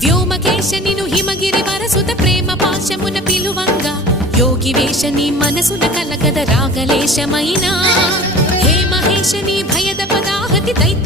వ్యోమకేశనిను హిమగిరి వరసుత ప్రేమ పాశమున పిలువంగా యోగి వేషని మనసున కలగద రాగలేశమైనా హే మహేశని భయద పదాహతి దైత్య